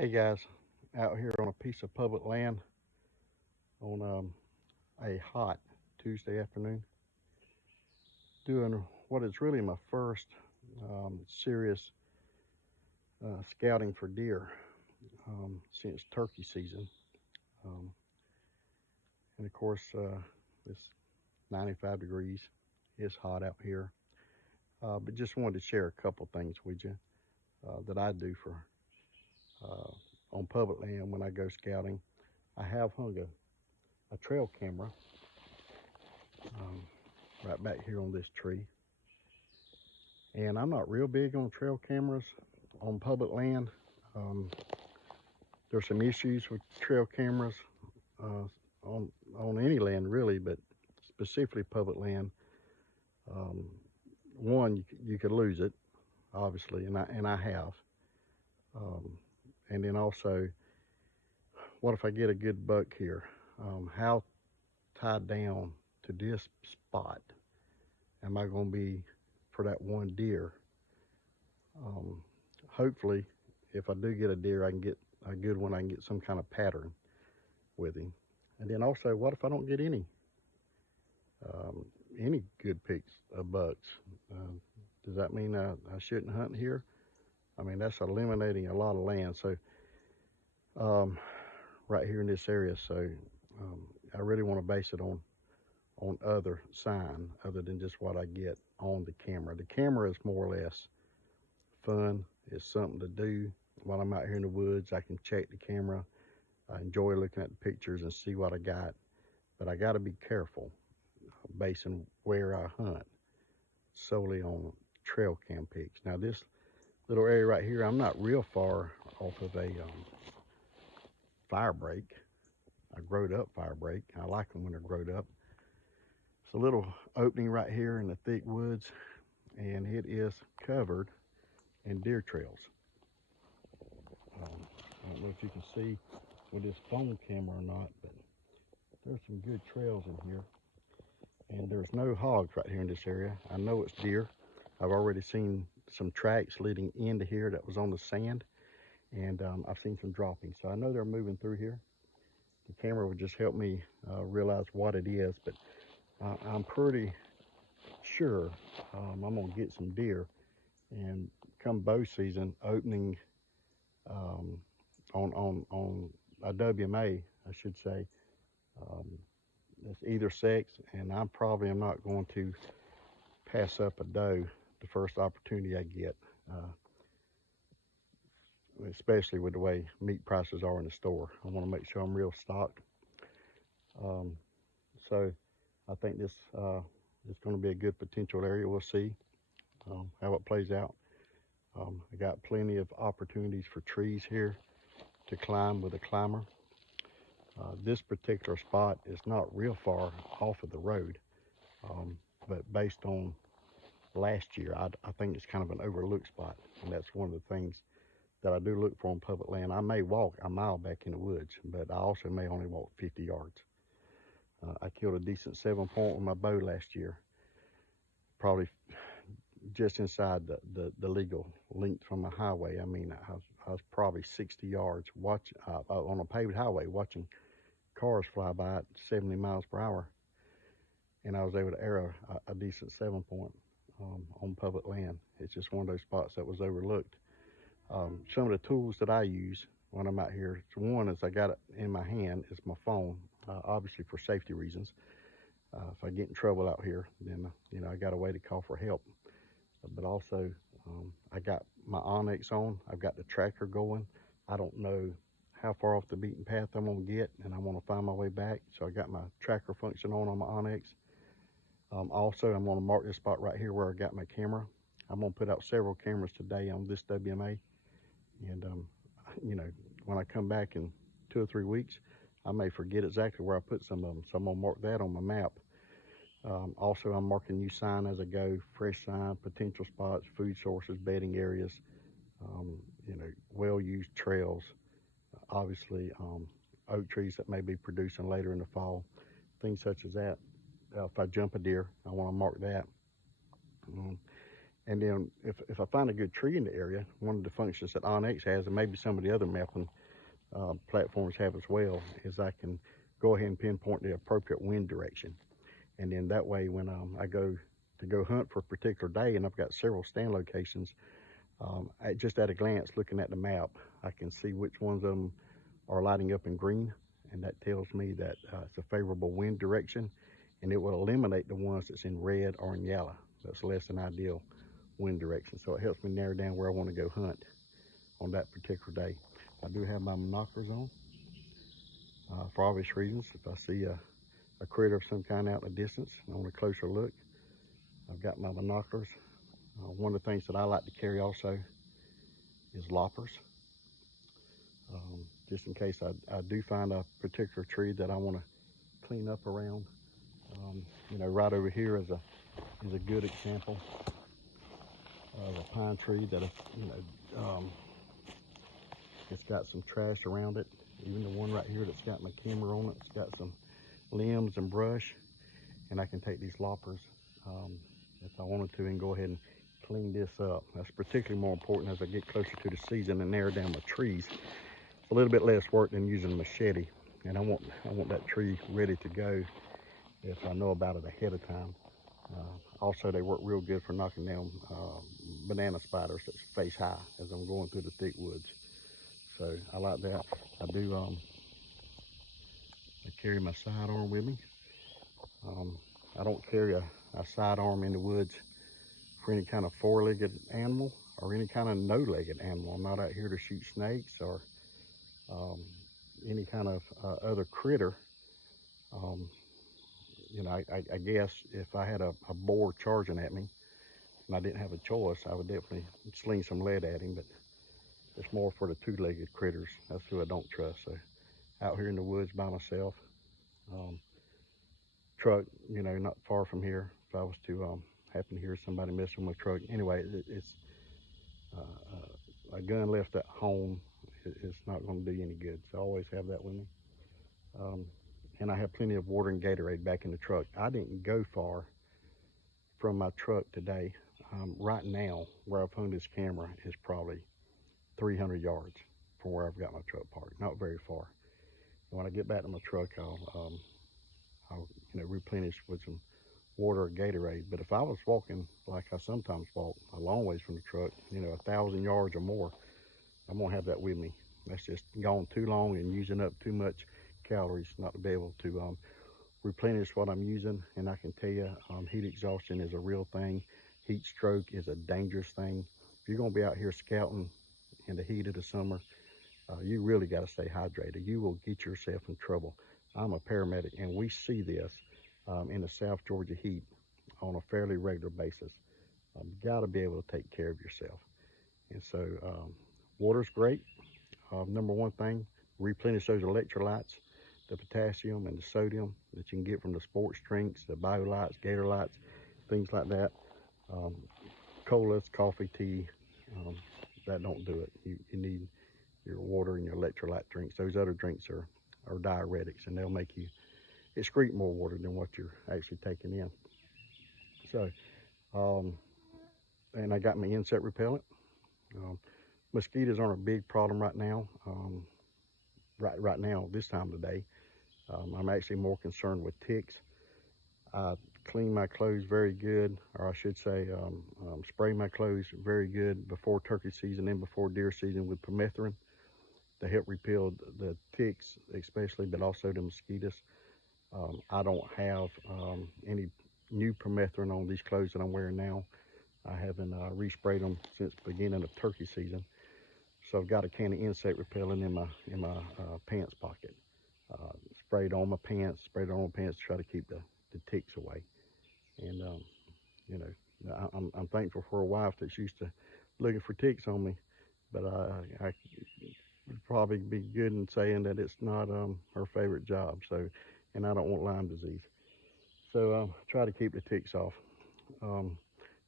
Hey guys, out here on a piece of public land on a hot Tuesday afternoon, doing what is really my first serious scouting for deer since turkey season. Um, and of course, it's 95 degrees. It's hot out here. But just wanted to share a couple things with you that I do for uh, on public land when I go scouting. I have hung a trail camera um, right back here on this tree. And I'm not real big on trail cameras on public land. Um, there's some issues with trail cameras uh, on any land really, but specifically public land. Um, one, you could lose it, obviously, and I have. Um, and then also, what if I get a good buck here? How tied down to this spot am I going to be for that one deer? Hopefully, if I do get a deer, I can get a good one. I can get some kind of pattern with him. And then also, what if I don't get um, any good picks of bucks? Uh, does that mean I shouldn't hunt here? I mean, that's eliminating a lot of land. So um, right here in this area, so I really want to base it on other sign other than just what I get on the camera. The camera is more or less fun. It's something to do while I'm out here in the woods. I can check the camera. I enjoy looking at the pictures and see what I got, but I got to be careful basing where I hunt solely on trail cam pics. Now this little area right here, I'm not real far off of a fire break, a growed up fire break. I like them when they're growed up. It's a little opening right here in the thick woods, and it is covered in deer trails. I don't know if you can see with this phone camera or not, but there's some good trails in here. And there's no hogs right here in this area. I know it's deer. I've already seen some tracks leading into here that was on the sand, and I've seen some dropping. So I know they're moving through here. The camera would just help me realize what it is, but I'm pretty sure I'm gonna get some deer. And come bow season, opening on a WMA, I should say, it's either sex, and I probably am not going to pass up a doe the first opportunity I get, especially with the way meat prices are in the store. I want to make sure I'm real stocked. So I think this is going to be a good potential area. We'll see how it plays out. I got plenty of opportunities for trees here to climb with a climber. This particular spot is not real far off of the road, but based on last year, I think it's kind of an overlooked spot, and that's one of the things that I do look for on public land. I may walk a mile back in the woods, but I also may only walk 50 yards. I killed a decent 7-point with my bow last year, probably just inside the legal length from the highway. I mean, I was probably 60 yards on a paved highway watching cars fly by at 70 miles per hour, and I was able to arrow a decent 7-point on public land. It's just one of those spots that was overlooked. Some of the tools that I use when I'm out here, one is I got it in my hand, is my phone, obviously for safety reasons. If I get in trouble out here, then I got a way to call for help. But also, I got my Onyx on. I've got the tracker going. I don't know how far off the beaten path I'm gonna get, and I want to find my way back. So I got my tracker function on my Onyx. Also, I'm gonna mark this spot right here where I got my camera. I'm gonna put out several cameras today on this WMA, and when I come back in 2 or 3 weeks, I may forget exactly where I put some of them. So I'm gonna mark that on my map. Also, I'm marking new sign as I go, fresh sign, potential spots, food sources, bedding areas, well-used trails, obviously oak trees that may be producing later in the fall, things such as that. If I jump a deer, I want to mark that. And then if I find a good tree in the area, one of the functions that Onyx has, and maybe some of the other mapping platforms have as well, is I can go ahead and pinpoint the appropriate wind direction. And then that way, when I go hunt for a particular day, and I've got several stand locations, just at a glance, looking at the map, I can see which ones of them are lighting up in green, and that tells me that it's a favorable wind direction, and it will eliminate the ones that's in red or in yellow. That's less than ideal wind direction. So it helps me narrow down where I want to go hunt on that particular day. I do have my binoculars on for obvious reasons. If I see a critter of some kind out in the distance and I want a closer look, I've got my binoculars. One of the things that I like to carry also is loppers, just in case I do find a particular tree that I want to clean up around. You know, right over here is a good example of a pine tree that, it's got some trash around it. Even the one right here that's got my camera on it, it's got some limbs and brush, and I can take these loppers if I wanted to and go ahead and clean this up. That's particularly more important as I get closer to the season and narrow down my trees. It's a little bit less work than using a machete, and I want that tree ready to go if I know about it ahead of time. Also, they work real good for knocking down banana spiders that's face high as I'm going through the thick woods. So I like that. I do. I carry my sidearm with me. I don't carry a sidearm in the woods for any kind of four-legged animal or any kind of no-legged animal. I'm not out here to shoot snakes or any kind of other critter. You know, I guess if I had a boar charging at me and I didn't have a choice, I would definitely sling some lead at him, but it's more for the two-legged critters. That's who I don't trust. So out here in the woods by myself, truck, you know, not far from here. If I was to happen to hear somebody messing with my truck, anyway, it's a gun left at home. It's not going to do you any good. So I always have that with me. And I have plenty of water and Gatorade back in the truck. I didn't go far from my truck today. Right now, where I've hung this camera is probably 300 yards from where I've got my truck parked. Not very far. And when I get back to my truck, I'll replenish with some water or Gatorade. But if I was walking like I sometimes walk a long ways from the truck, 1,000 yards or more, I'm gonna have that with me. That's just gone too long and using up too much calories not to be able to replenish what I'm using. And I can tell you, heat exhaustion is a real thing. Heat stroke is a dangerous thing. If you're gonna be out here scouting in the heat of the summer, you really got to stay hydrated. You will get yourself in trouble. I'm a paramedic, and we see this in the South Georgia heat on a fairly regular basis. You've got to be able to take care of yourself. And so water's great. Number one thing, replenish those electrolytes, the potassium and the sodium that you can get from the sports drinks, the BioLites, Gatorlites, things like that. Colas, coffee, tea, that don't do it. You need your water and your electrolyte drinks. Those other drinks are diuretics, and they'll make you excrete more water than what you're actually taking in. So, and I got my insect repellent. Mosquitoes aren't a big problem right now. Right now, this time of the day, I'm actually more concerned with ticks. I clean my clothes very good, or I should say, spray my clothes very good before turkey season and before deer season with permethrin to help repel the ticks, especially, but also the mosquitoes. I don't have any new permethrin on these clothes that I'm wearing now. I haven't resprayed them since the beginning of turkey season. So I've got a can of insect repellent in my pants pocket. Sprayed on my pants, to try to keep the ticks away. And I'm thankful for a wife that's used to looking for ticks on me, but I would probably be good in saying that it's not her favorite job. So, and I don't want Lyme disease. So try to keep the ticks off.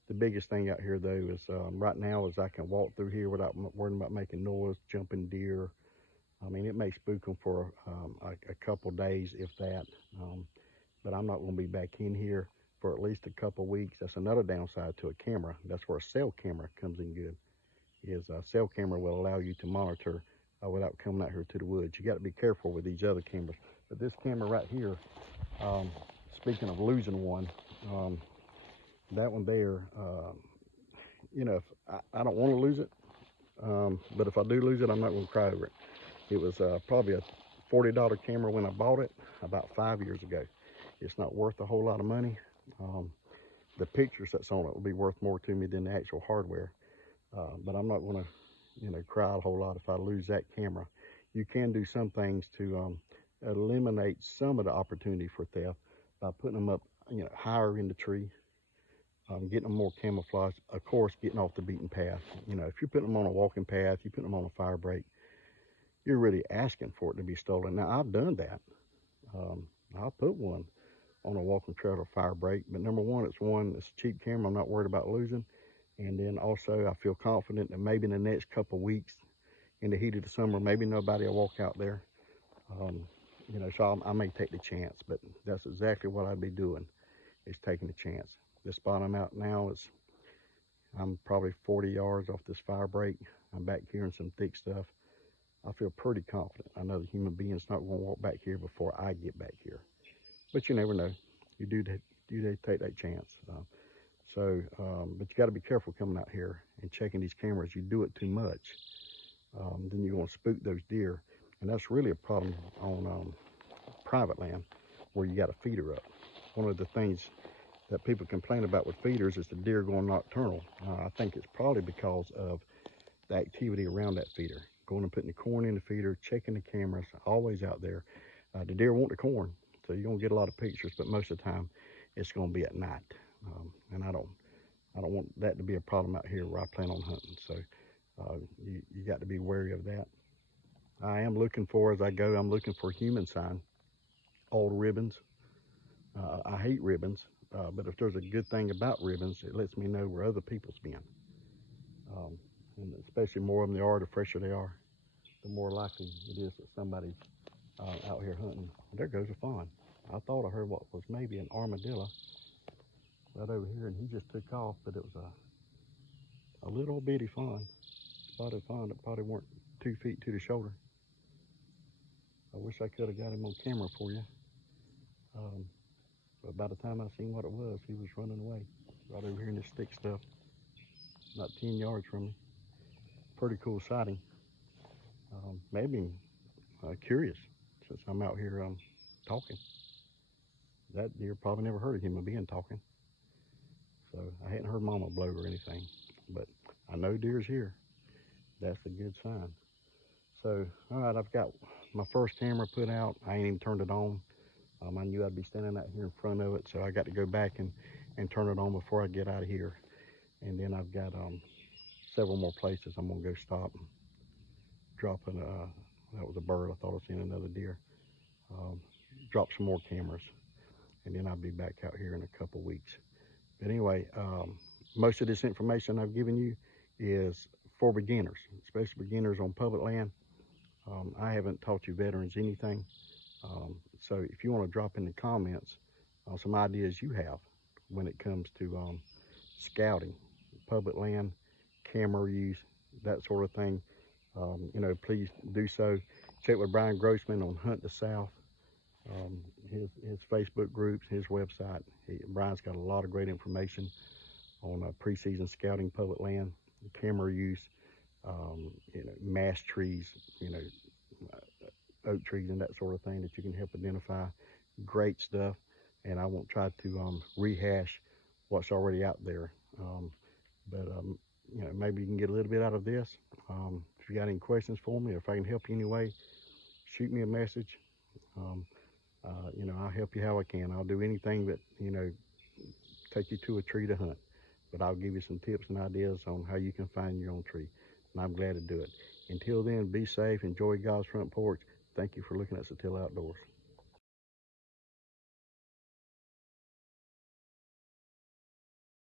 The biggest thing out here though is right now is I can walk through here without worrying about making noise, jumping deer. I mean, it may spook them for a couple days, if that. But I'm not going to be back in here for at least a couple weeks. That's another downside to a camera. That's where a cell camera comes in good. Is a cell camera will allow you to monitor without coming out here to the woods. You got to be careful with these other cameras. But this camera right here, speaking of losing one, that one there, you know, I don't want to lose it, but if I do lose it, I'm not going to cry over it. It was probably a $40 camera when I bought it about 5 years ago. It's not worth a whole lot of money. The pictures that's on it will be worth more to me than the actual hardware. But I'm not going to, you know, cry a whole lot if I lose that camera. You can do some things to eliminate some of the opportunity for theft by putting them up, you know, higher in the tree, getting them more camouflaged. Of course, getting off the beaten path. You know, if you're putting them on a walking path, you put them on a fire break, you're really asking for it to be stolen. Now, I've done that. I'll put one on a walking trail or fire break, but number one, it's a cheap camera I'm not worried about losing. And then also I feel confident that maybe in the next couple of weeks in the heat of the summer, maybe nobody will walk out there. You know, so I may take the chance, but that's exactly what I'd be doing, is taking the chance. The spot I'm out now I'm probably 40 yards off this fire break. I'm back here in some thick stuff. I feel pretty confident. I know the human being's not going to walk back here before I get back here. But you never know. You do take that chance. But you got to be careful coming out here and checking these cameras. You do it too much, then you're going to spook those deer. And that's really a problem on private land where you got a feeder up. One of the things that people complain about with feeders is the deer going nocturnal. I think it's probably because of the activity around that feeder. Going and putting the corn in the feeder, checking the cameras, always out there. The deer want the corn, so you're going to get a lot of pictures, but most of the time it's going to be at night. And I don't want that to be a problem out here where I plan on hunting. So you got to be wary of that. I am looking for, as I go, I'm looking for human sign, old ribbons. I hate ribbons, but if there's a good thing about ribbons, it lets me know where other people's been. And especially more of them there are, the fresher they are, the more likely it is that somebody's out here hunting. There goes a fawn. I thought I heard what was maybe an armadillo right over here, and he just took off, but it was a little bitty fawn, spotted fawn that probably weren't 2 feet to the shoulder. I wish I could have got him on camera for you. But by the time I seen what it was, he was running away. Right over here in this thick stuff, not 10 yards from me. Pretty cool sighting. Maybe curious, since I'm out here talking. That deer probably never heard a human being talking. So I hadn't heard mama blow or anything, but I know deer's here. That's a good sign. So, all right, I've got my first camera put out. I ain't even turned it on. I knew I'd be standing out here in front of it, so I got to go back and turn it on before I get out of here. And then I've got several more places I'm gonna go stop and drop that was a bird. I thought I was seeing another deer. Drop some more cameras, and then I'll be back out here in a couple weeks. But anyway, most of this information I've given you is for beginners, especially beginners on public land. I haven't taught you veterans anything. So if you want to drop in the comments some ideas you have when it comes to scouting, public land, camera use, that sort of thing, you know, please do so. Check with Brian Grossman on Hunt the South, his Facebook groups, his website. Brian's got a lot of great information on preseason scouting public land, camera use, you know, mass trees, you know, oak trees and that sort of thing that you can help identify. Great stuff. And I won't try to rehash what's already out there. You know, maybe you can get a little bit out of this. If you got any questions for me, or if I can help you any way, shoot me a message. You know, I'll help you how I can. I'll do anything but, you know, take you to a tree to hunt. But I'll give you some tips and ideas on how you can find your own tree. And I'm glad to do it. Until then, be safe, enjoy God's front porch. Thank you for looking at Satilla Outdoors.